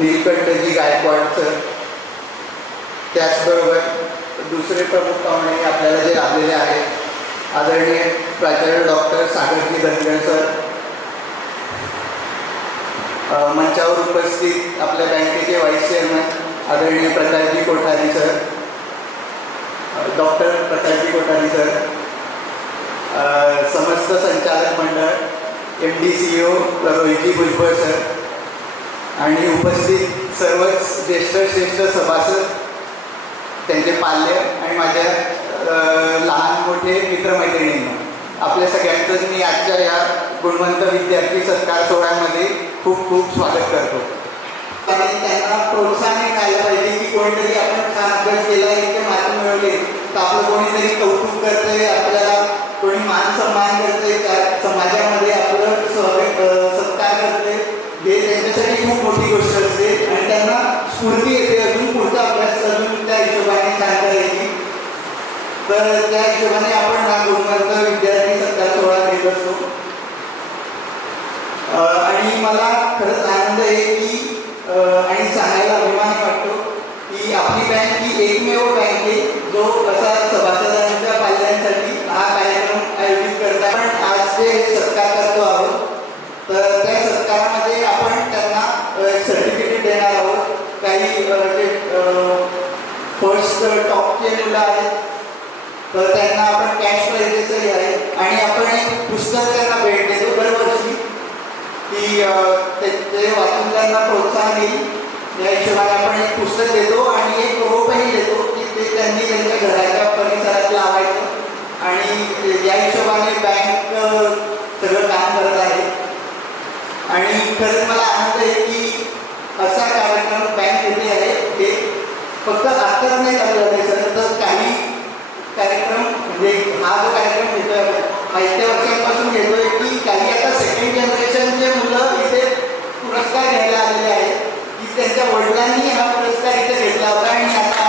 नीलकंठजी Gaikwad sir, त्याचबरोबर दुसरे प्रमुख पाहुणे आपल्याला जे लाभलेले आहेत आदरणीय प्राचार्य डॉक्टर सागरजी धनगर सर, मंचावर उपस्थित आपल्या बँकेचे व्हाईस चेअरमन आदरणीय प्रकाशजी कोठारी सर, डॉक्टर प्रकाशजी कोठारी सर, समस्त संचालक मंडळ, MD/CEO रोहितजी भुजबळ सर आणि उपस्थित सर्वच ज्येष्ठ सभासद, त्यांचे पाल्य आणि माझ्या लहान मोठे मित्रमैत्रिणींना, आपल्या सगळ्यांचं मी आजच्या या गुणवंत विद्यार्थी सत्कार सोहळ्यामध्ये खूप खूप स्वागत करतो. आणि त्यांना प्रोत्साहन मिळालं पाहिजे की कोणीतरी आपण छान अभ्यास केला, इतके मार्क मिळवले तर आपलं कोणीतरी कौतुक करतंय, आपल्याला कोणी मान सन्मान करतंय, समाजामध्ये आपलं सत्कार करतंय, हे त्यांच्यासाठी खूप मोठी गोष्ट असते आणि त्यांना स्फूर्ती येते अजून पुढचा अभ्यास अजून त्या हिशोबाने छान करायची. तर त्या हिशोबाने आपण हा गुणवंत विद्यार्थी सत्कार सोहळा घेत असतो. आणि मला खरंच आनंद आहे की आणि सांगायला अभिमान वाटतो की आपली बँक ही एकमेव बँक आहे जो असा सभासदांच्या पाल्यांसाठी हा कार्यक्रम आयोजित करतो. आपण आज जे सत्कार करतो आहोत तर त्या सत्कारामध्ये आपण त्यांना एक सर्टिफिकेट देणार आहोत. काही जे फर्स्ट टॉपचे मुलं आहेत तर त्यांना आपण कॅश प्राइजेसही आहे आणि आपण एक पुस्तक त्यांना भेट देतो दरवर्षी की ते वाचून त्यांना प्रोत्साहन येईल या हिशोबाने आपण एक पुस्तक देतो आणि एक रोपही देतो की ते त्यांनी त्यांच्या घराच्या परिसरात लावायचं आणि या हिशोबाने बँक सगळं काम करत आहे. आणि खरंच मला आनंद आहे की असा कार्यक्रम बँक येथे आहे ते फक्त आत्ताच नाही चालू आहे सर, तर काही कार्यक्रम म्हणजे हा जो कार्यक्रम घेतोय मागच्या वर्षांपासून घेतोय की काही आता सेकंड जनरेशनचे मुलं इथे पुरस्कार घ्यायला आलेले आहेत की त्यांच्या वडिलांनी हा पुरस्कार इथे घेतला होता आणि आता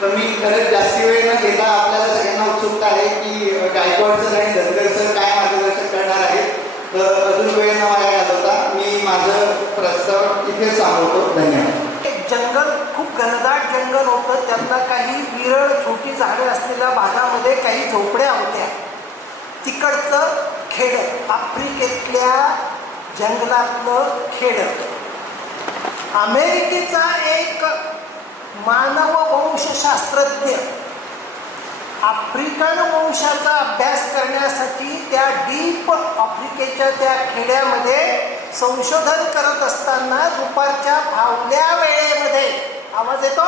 तर मी खरंच जास्ती वेळ न घेता आपल्याला सगळ्यांना उत्सुकता आहे की गायकवाड सर आणि धनगर सर काय मार्गदर्शन करणार आहेत. तर अजून वेळ न वाया घालवता मी माझं प्रस्ताव इथे सांगतो. धन्यवाद. जंगल खूप घनदाट जंगल होतं, त्यांना काही विरळ छोटी झाडं असलेल्या भागामध्ये काही झोपड्या होत्या. तिकडचं खेड, आफ्रिकेतल्या जंगलातलं खेड. अमेरिकेचा एक मानववंशशास्त्रज्ञ आफ्रिकन वंशाचा अभ्यास करण्यासाठी त्या डीप आफ्रिकेच्या त्या खेड्यामध्ये संशोधन करत असताना दुपारच्या फावल्या वेळेमध्ये, आवाज येतो,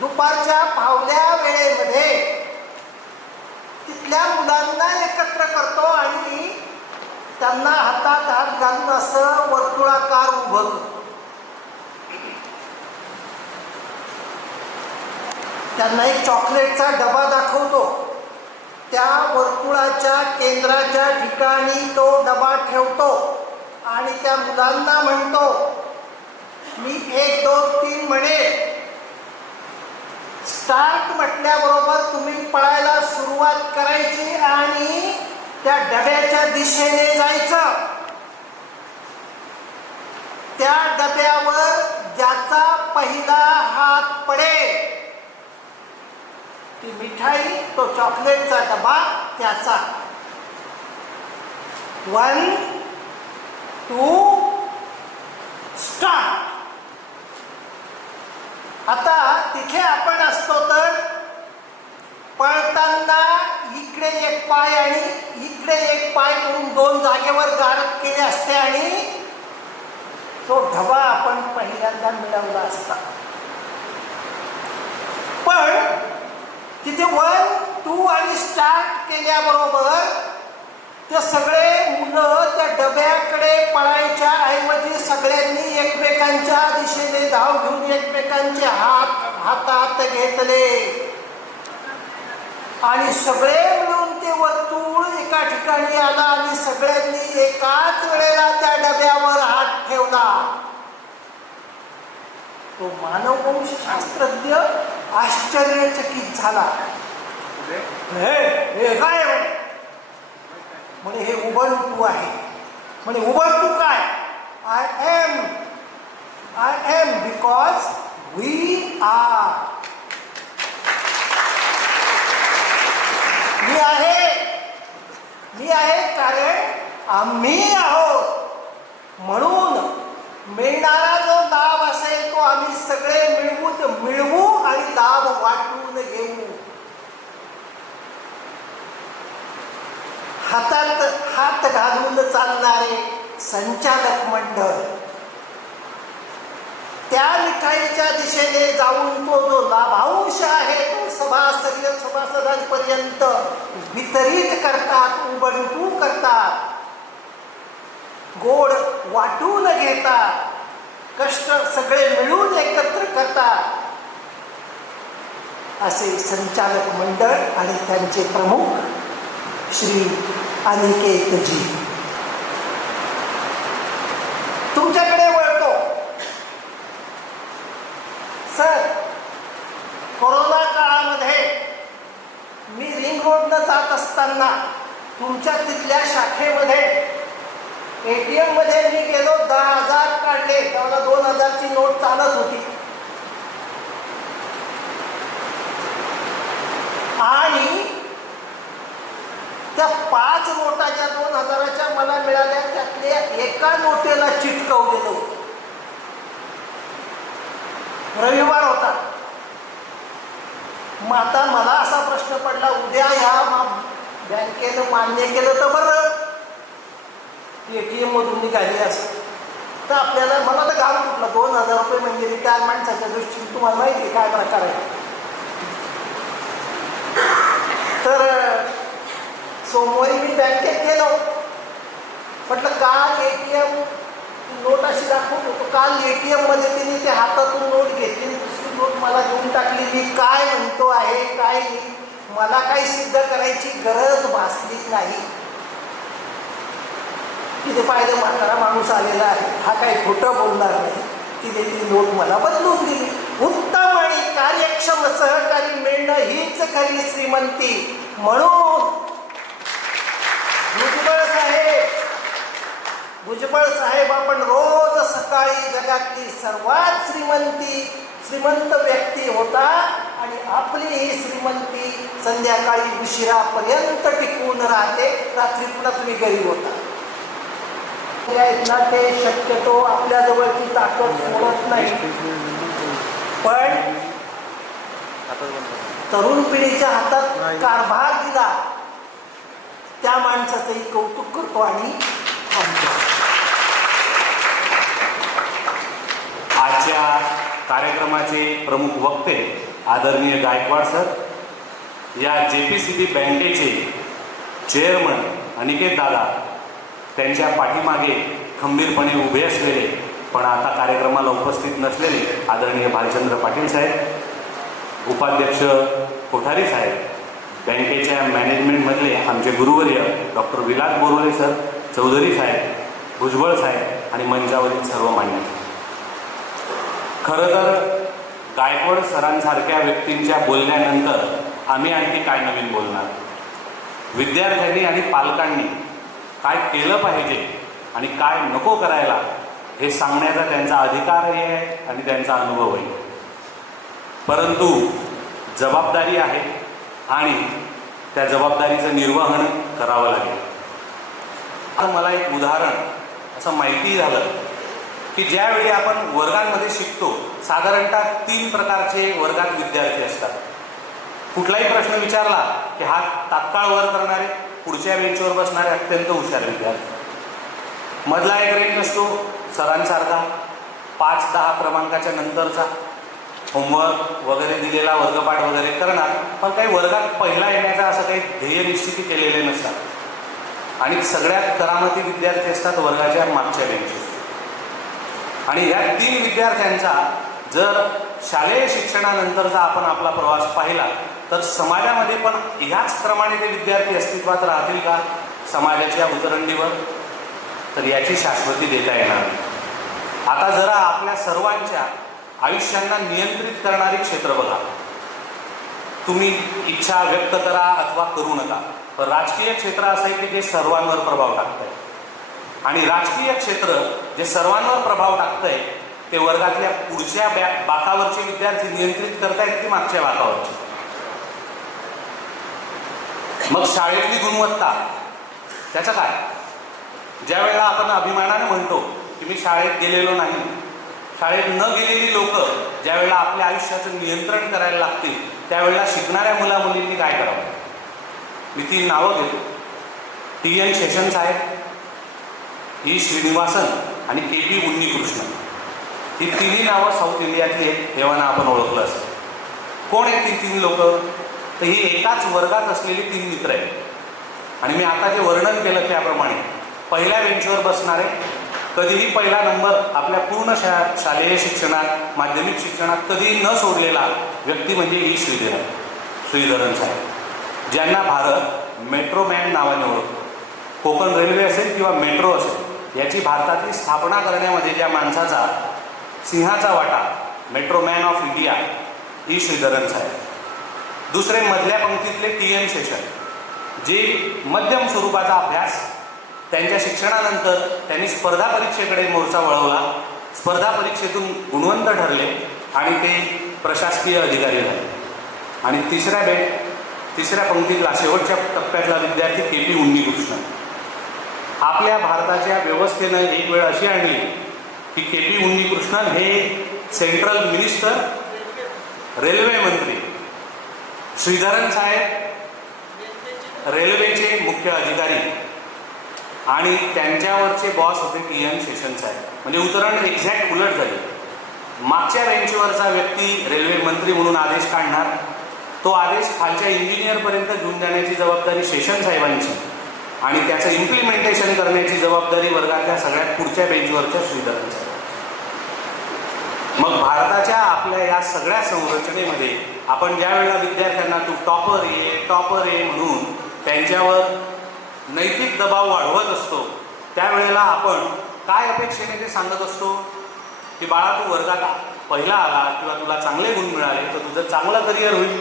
दुपारच्या फावल्या वेळेमध्ये तिथल्या मुलांना एकत्र करतो आणि त्यांना हातात हात घालून असं वर्तुळाकार उभं करतो. त्यांना एक चॉकलेटचा डबा दाखवतो. त्या वर्तुळाच्या केंद्राच्या ठिकाणी तो डबा ठेवतो आणि त्या मुलांना म्हणतो, मी 1 2 3 म्हणेन, स्टार्ट म्हटल्याबरोबर तुम्ही पळायला सुरुवात करायची आणि त्या डब्याच्या दिशेने जायचं. त्या डब्यावर ज्याचा पहिला हात पडेल ती मिठाई, तो चॉकलेटचा डबा त्याचा. 1 2 स्टार्ट. आता तिथे आपण असतो तर पळताना इकडे एक पाय आणि इकडे एक पाय करून 2 जागेवर गारद केले असते आणि तो डबा आपण पहिल्यांदा मिळवला असता. पण तिथे 1 2 आणि स्टार्ट केल्याबरोबर ते सगळे मुलं त्या डब्याकडे पळायच्या ऐवजी सगळ्यांनी एकमेकांच्या दिशेने धाव घेऊन एकमेकांचे हात हातात घेतले आणि सगळे मिळून ते वर्तुळ एका ठिकाणी आला आणि सगळ्यांनी एकाच वेळेला त्या डब्यावर हात ठेवला. तो मानववंशशास्त्रज्ञ आश्चर्यचकित झाला. हे काय म्हणे हे उबंटू आहे. म्हणे उबंटू काय? I am because we are. मी आहे कारण आम्ही आहोत. म्हणून मिळणारा जो लाभ असेल तो आम्ही सगळे मिळवू आणि लाभ वाटून घेऊ. हातात हात घालून चालणारे संचालक मंडळ त्या मिठाईच्या दिशेने जाऊन तो जो लाभांश आहे तो सभासदांपर्यंत वितरित करतात, उबंटू करतात, गोड वाटून घेतात, कष्ट सगळे मिळून एकत्र करतात. असे संचालक मंडळ आणि त्यांचे प्रमुख श्री अनिकेतजी. तुमच्याकडे वळतो. सर, कोरोना काळामध्ये मी रिंग रोडनं जात असताना तुमच्या तिथल्या शाखेमध्ये ATM मध्ये मी गेलो, 10,000 काढले. त्याला 2,000ची नोट चालत होती. आणि त्या 5 नोटा ज्या 2,000च्या मला मिळाल्या त्यातल्या एका नोटेला चिटकवलेलं होतं. रविवार होता. मग आता मला असा प्रश्न पडला, उद्या ह्या बँकेनं मान्य केलं तर बरं, ATM मधून निघाली असं तर आपल्याला, मला तर घाल कुठला 2,000 रुपये म्हणजे रिटायर माणसाच्या दृष्टीने तुम्हाला माहिती आहे काय प्रकार आहे. तर सोमवारी मी बँकेत गेलो. म्हटलं काल ATM नोट अशी दाखवत होतो. काल ATM मध्ये तिने ते हातातून नोट घेतली, दुसरी नोट मला देऊन टाकली. मी काय म्हणतो आहे काय नाही, मला काही सिद्ध करायची गरज भासली नाही. तिथे पाहिलं म्हातारा माणूस आलेला आहे, हा काही खोटं बोलणार नाही. तिने ती नोट मला बदलून दिली. उत्तम आणि कार्यक्षम सहकारी मिळणं हीच खरी श्रीमंती. म्हणून भुजबळ साहेब आपण रोज सकाळी जगातली सर्वात श्रीमंत व्यक्ती होता आणि आपली ही श्रीमंती संध्याकाळी उशिरापर्यंत टिकून राहते. रात्री पुन्हा तुम्ही गरीब होता. ते शक्यतो आपल्या जवळची ताकद सोडत नाही. पण तरुण पिढीच्या हातात कारभार दिला त्या माणसाचंही कौतुक करतो आणि थांबतो. आजच्या कार्यक्रमाचे प्रमुख वक्ते आदरणीय गायकवाड सर, या JPCB बँकेचे चेअरमन अनिकेत दादा, त्यांच्या पाठीमागे खंबीरपणे उभे असलेले पण आता कार्यक्रमाला उपस्थित नसलेले आदरणीय भालचंद्र पाटील साहेब, उपाध्यक्ष कोठारी साहेब, बँकेच्या मॅनेजमेंटमधले आमचे गुरुवर्य डॉक्टर विलास बोरुले सर, चौधरी साहेब, भुजबळ साहेब आणि मंचावरील सर्व मान्य. खरं तर गायकवाड सरांसारख्या व्यक्तींच्या बोलण्यानंतर आम्ही आणखी काय नवीन बोलणार. विद्यार्थ्यांनी आणि पालकांनी काय केलं पाहिजे आणि काय नको करायला हे सांगण्याचा त्यांचा अधिकारही आहे आणि त्यांचा अनुभवही. परंतु जबाबदारी आहे आणि त्या जबाबदारीचं निर्वहन करावं लागेल. आता मला एक उदाहरण असं माहिती झालं की ज्यावेळी आपण वर्गांमध्ये शिकतो, साधारणतः 3 प्रकारचे वर्गात विद्यार्थी असतात. कुठलाही प्रश्न विचारला की हात तात्काळ वर करणारे, पुढच्या बेंचवर बसणारे अत्यंत हुशार विद्यार्थी. मधला एक रेंज असतो सरांसारखा 5-10 क्रमांकाच्या नंतरचा, होमवर्क वगैरे दिलेला, वर्गपाठ वगैरे करणार, पण काही वर्गात पहिला येण्याचा असं काही ध्येय निश्चिती केलेले नसतात. आणि सगळ्यात करामती विद्यार्थी असतात वर्गाच्या मागच्या बेंचवर. आणि या 3 विद्यार्थ्यांचा जर शालेय शिक्षणानंतरचा आपण आपला प्रवास पाहिला तर समाजामध्ये पण ह्याच क्रमाने ते विद्यार्थी अस्तित्वात राहतील का समाजाच्या उतरंडीवर, तर याची शाश्वती देता येणार. आता जरा आपल्या सर्वांच्या आयुष्यांना नियंत्रित करणारी क्षेत्र बघा. तुम्ही इच्छा व्यक्त करा अथवा करू नका, पण राजकीय क्षेत्र असं आहे की जे सर्वांवर प्रभाव टाकत आहे. आणि राजकीय क्षेत्र जे सर्वांवर प्रभाव टाकतंय ते वर्गातल्या पुढच्या बाकावरचे विद्यार्थी नियंत्रित करतायत की मागच्या बाकावरचे. मग शाळेतली गुणवत्ता त्याचं काय? ज्या वेळेला आपण अभिमानाने म्हणतो की मी शाळेत गेलेलो नाही, शाळेत न गेलेली लोक ज्या वेळेला आपल्या आयुष्याचं नियंत्रण करायला लागतील त्यावेळेला शिकणाऱ्या मुलामुलींनी काय करावं? मी 3 नावं घेतो. TN शेषन साहेब, E श्रीनिवासन आणि KP उन्नीकृष्णन. ही 3 नावं साऊथ इंडियातली आहेत, तेव्हा आपण ओळखलं असतं. कोण आहेत ती 3 लोक? तर ही एकाच वर्गात असलेली 3 मित्र आहेत. आणि मी आता जे वर्णन केलं त्याप्रमाणे पहिल्या बेंचवर बसणारे, कधीही पहिला नंबर आपल्या पूर्ण शालेय शिक्षणात, माध्यमिक शिक्षणात कधीही न सोडलेला व्यक्ती म्हणजे E श्रीधरन साहेब, ज्यांना भारत मेट्रोमॅन नावाने ओळखतो. कोकण रेल्वे असेल किंवा मेट्रो असेल, याची भारतातली स्थापना करण्यामध्ये ज्या माणसाचा सिंहाचा वाटा, metro man of India, E Sreedharan साहेब. दुसरे मधल्या पंक्तीतले TN शेषन, जे मध्यम स्वरूपाचा अभ्यास, त्यांच्या शिक्षणानंतर त्यांनी स्पर्धा परीक्षेकडे मोर्चा वळवला, स्पर्धा परीक्षेतून गुणवंत ठरले आणि ते प्रशासकीय अधिकारी झाले. आणि तिसऱ्या पंक्तीतला शेवटच्या टप्प्यातला विद्यार्थी KP उन्नीकृष्णन. आपल्या भारताच्या व्यवस्थेनं एक वेळ अशी आणली की KP उन्नीकृष्णन हे सेंट्रल मिनिस्टर, रेल्वे मंत्री, श्रीधरन साहेब रेल्वेचे मुख्य अधिकारी आणि त्यांच्यावरचे बॉस होते TN शेषन साहेब. म्हणजे उतरण एक्झॅक्ट उलट झाली. मागच्या बेंचवरचा व्यक्ती रेल्वे मंत्री म्हणून आदेश काढणार, तो आदेश खालच्या इंजिनियरपर्यंत घेऊन जाण्याची जबाबदारी शेषन साहेबांची आणि त्याचं इम्प्लिमेंटेशन करण्याची जबाबदारी वर्गातल्या सगळ्यात पुढच्या बेंचवरच्या श्रीधरन साहेब. मग भारताच्या आपल्या या सगळ्या संरचनेमध्ये आपण ज्या वेळेला विद्यार्थ्यांना तू टॉपर ये म्हणून त्यांच्यावर नैतिक दबाव वाढवत असतो, त्यावेळेला आपण काय अपेक्षेने ते सांगत असतो की बाळा तू वर्गात पहिला आला किंवा तुला चांगले गुण मिळाले तर तुझं चांगलं करिअर होईल.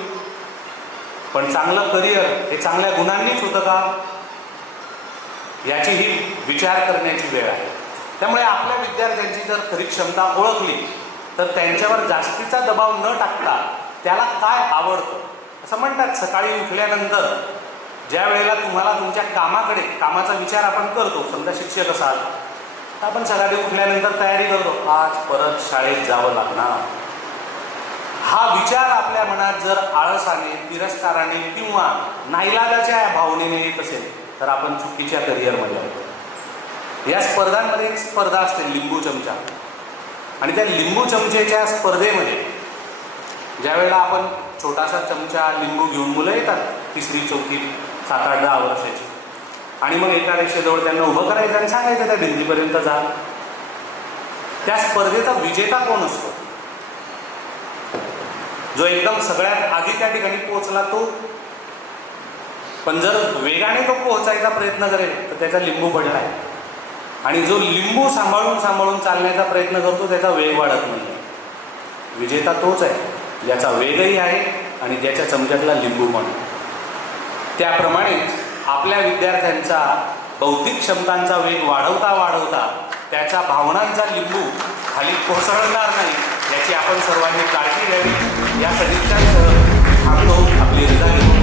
पण चांगलं करिअर हे चांगल्या गुणांनीच होतं का, याची ही विचार करण्याची वेळ आहे. त्यामुळे आपल्या विद्यार्थ्यांची जर खरी क्षमता ओळखली तर त्यांच्यावर जास्तीचा दबाव न टाकता त्याला काय आवडतं. असं म्हणतात सकाळी उठल्यानंतर ज्या वेळेला तुम्हाला तुमच्या कामाचा विचार आपण करतो, समजा शिक्षक असाल तर आपण सकाळी उठल्यानंतर तयारी करतो, आज परत शाळेत जावं लागणार. हा विचार आपल्या मनात जर आळसाने, तिरस्काराने किंवा नाईलाजाच्या भावनेने येत असेल तर आपण चुकीच्या करिअरमध्ये आहोत. या स्पर्धांमध्ये एक स्पर्धा असते लिंबू चमचा, आणि त्या लिंबू चमचेच्या स्पर्धेमध्ये ज्या वेळेला आपण छोटासा चमचा लिंबू घेऊन मुलं येतात 3री 4थी 7-8-10 वर्षाची, आणि मग एका रेषेजवळ त्यांना उभं करायचं आणि सांगायचं त्या भिंतीपर्यंत जा. त्या स्पर्धेचा विजेता कोण असतो? जो एकदम सगळ्यात आधी त्या ठिकाणी पोहोचला तो. पण जर वेगाने तो पोहोचायचा प्रयत्न करेल तर त्याचा लिंबू पडलाय, आणि जो लिंबू सांभाळून चालण्याचा प्रयत्न करतो त्याचा वेग वाढत नाही. विजेता तोच आहे ज्याचा वेगही आहे आणि ज्याच्या चमच्यातला लिंबू पण. त्याप्रमाणेच आपल्या विद्यार्थ्यांचा बौद्धिक क्षमतांचा वेग वाढवता त्याच्या भावनांचा लिंबू खाली कोसळणार नाही याची आपण सर्वांनी काळजी घ्यावी. या सदिच्छांसह थांबतो, आपली रजा घेतो.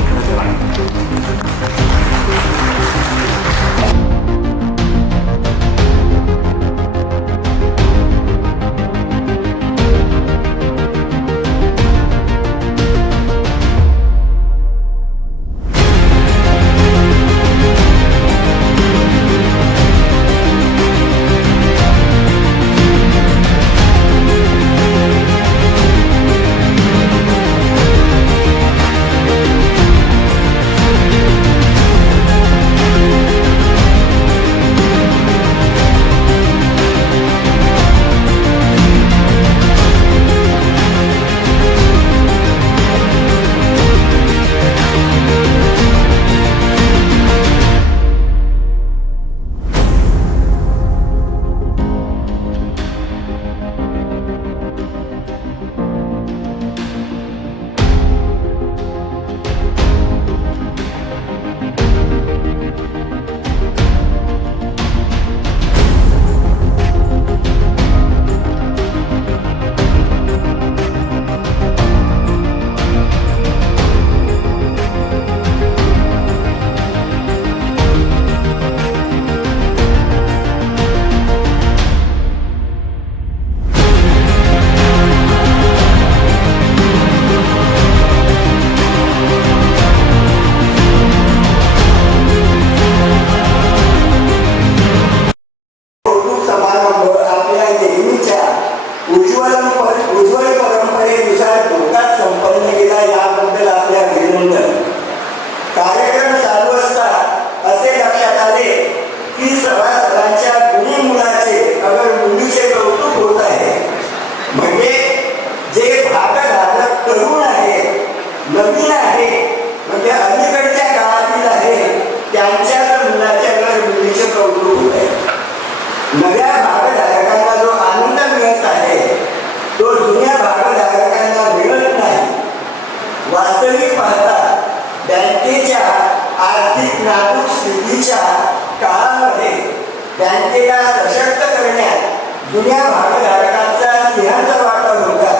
जुन्या भागधारकांचा स्नेहाचा वाटा होता.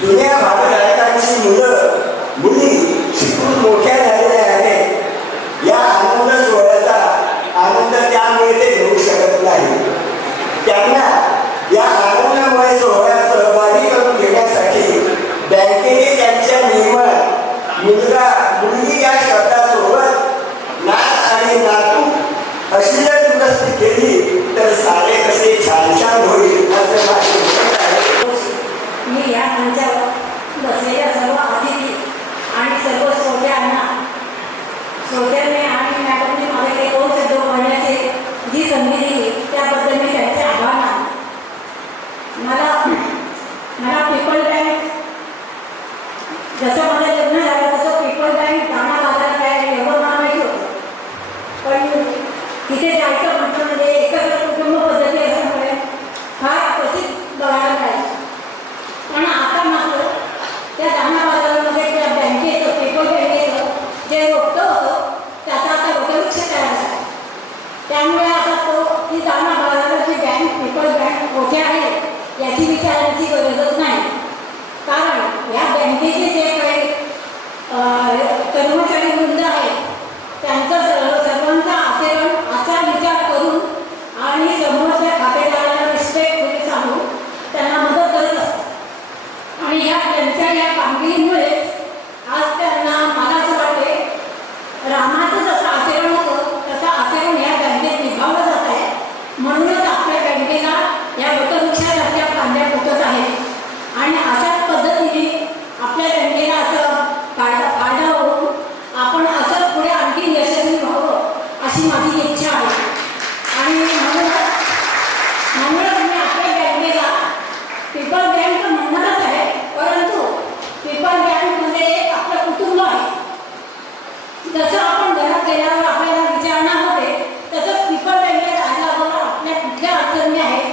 जुन्या भागधारकांची मुलं मुली शिकून मोठ्या झालेल्या आहेत. या आनंद सोहळ्याचा आनंद त्यामुळे ते घेऊ शकत नाही. त्यांना या आनंदमय सोहळ्यात सहभागी करून घेण्यासाठी बँकेने त्यांच्या नियमात मुलगा मुलगी या शब्दासोबत नात आणि नातू अशी जर दुरुस्ती केली तर सारे कसे छान छान होईल असं माझे मत आहे. मी या मंचावर बसलेल्या सर्व अतिथी आणि सर्व श्रोत्यांनी आणि मॅडमने मला काही 2 शब्द बोलण्याची जी संधी दिली त्याबद्दल मी त्यांचे आभार मानते. मला पीपल बँक जसं मला लग्न झालं तसं पीपल बँक दाना बाजारात काय एवढं मला माहिती होतं. पण तिथे जायचं म्हटलं म्हणजे एकत्र कुटुंब पद्धती असल्यामुळे फार क्वचित बघायला मिळायचं. पण आता मात्र त्या दाना बाजारामध्ये त्या बँकेचं पीपल बँकेचं जे रोपटं होतं त्याचा आता वटवृक्ष तयार झाला. त्यामुळे आता ती दाना बाजाराची बँक पीपल बँक मोठे आहे याची विचारायची गरजच नाही. कारण या बँकेचे जे काही कर्मचारी वृंद आहेत त्यांचं सर्वांचा आचार विचार करून आणि समोरच्या खातेदाराला रिस्पेक्टफुली सांगून त्यांना मदत करत असतात. आणि त्यांच्या या कामगिरीमुळे आज त्यांना मला असं वाटते रामाचं जसं आचरण होतं तसं आचरण या बँकेत निभावलं जात आहे. म्हणूनच आपल्या बँकेला या वटवृक्षासारख्या फांद्या फुटत आहेत. आणि अशाच पद्धतीने आपल्या बँकेला असं फायदा होऊन आपण असं पुढे आणखी यशस्वी व्हावं अशी माझी इच्छा आहे. आणि म्हणूनच मी आपल्या बँकेला पीपल बँक म्हणणारच आहे. परंतु पीपल बँकमध्ये एक आपलं कुटुंब आहे. जसं आपण घरात गेल्यावर आपल्याला विचारणा होते तसंच पीपल बँकेत आल्यावर आपल्या कुठल्या अडचणी आहेत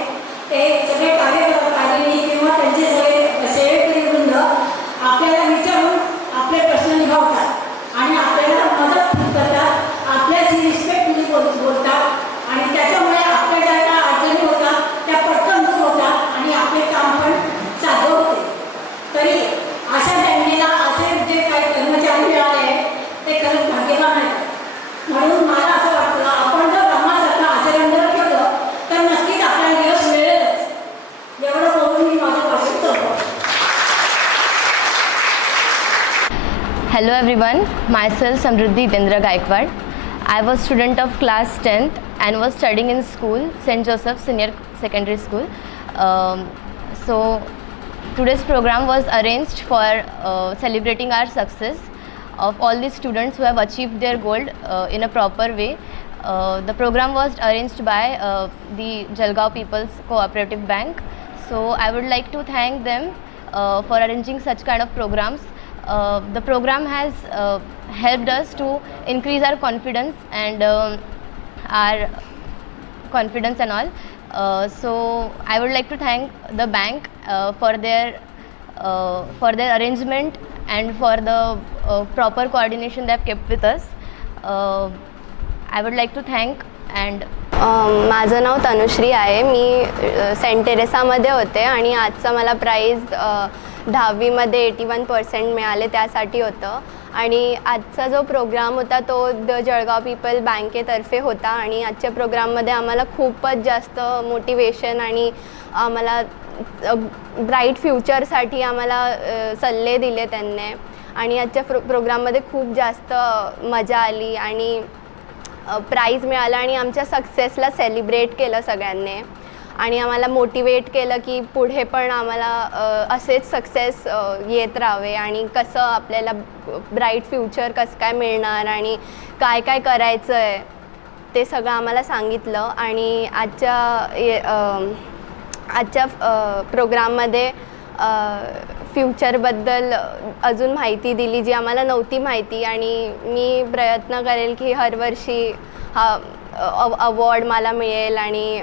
ते सगळे कार्यकर्ते किंवा त्यांचे सगळे सेवेकरी वृंद आपल्याला विचारून आपले प्रश्न निभावतात आणि आपल्याला मदत करतात. आपल्याशी रिस्पेक्टफुली बोलतात आणि त्याच्यामुळे आपल्या ज्या काय अडचणी होतात त्या पटकन दूर होतात आणि आपले काम पण साध्य होते. तरी अशा बँकेला असे जे काही कर्मचारी मिळाले आहेत ते खरंच भाग्यवान आहेत. म्हणून मला असं वाटतं आपण जर रामासारखं आचरण जर केलं तर नक्कीच आपल्याला यश मिळेलच. एवढं बोलून मी माझं भाषण करतो. Hello everyone, myself Samruddhi Dendra Gaikwad. I was student of class 10th and was studying in school, St. Joseph Senior Secondary School. So today's program was arranged for celebrating our success of all the students who have achieved their goal in a proper way. The program was arranged by the Jalgaon People's Cooperative Bank. So I would like to thank them for arranging such kind of programs. The program has helped us to increase our confidence and all. So I would like to thank the bank for their arrangement and for the proper coordination they have kept with us. I would like to thank and माझं नाव तनुश्री आहे. मी Saint टेरेसामध्ये होते आणि आजचा मला price 10वीमध्ये 81% मिळाले त्यासाठी होतं. आणि आजचा जो प्रोग्राम होता तो जळगाव पीपल बँकेतर्फे होता आणि आजच्या प्रोग्राममध्ये आम्हाला खूपच जास्त मोटिवेशन आणि आम्हाला ब्राईट फ्युचरसाठी आम्हाला सल्ले दिले त्यांनी. आणि आजच्या प्रोग्राममध्ये खूप जास्त मजा आली आणि प्राईज मिळाला आणि आमच्या सक्सेसला सेलिब्रेट केलं सगळ्यांनी आणि आम्हाला मोटिवेट केलं की पुढे पण आम्हाला असेच सक्सेस येत राहावे आणि कसं आपल्याला ब्राईट फ्युचर कसं काय मिळणार आणि काय काय करायचं आहे ते सगळं आम्हाला सांगितलं. आणि आजच्या प्रोग्राममध्ये फ्युचरबद्दल अजून माहिती दिली जी आम्हाला नव्हती माहिती. आणि मी प्रयत्न करेल की हर वर्षी हा अवॉर्ड मला मिळेल आणि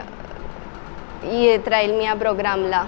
येत राहील मी या प्रोग्रामला.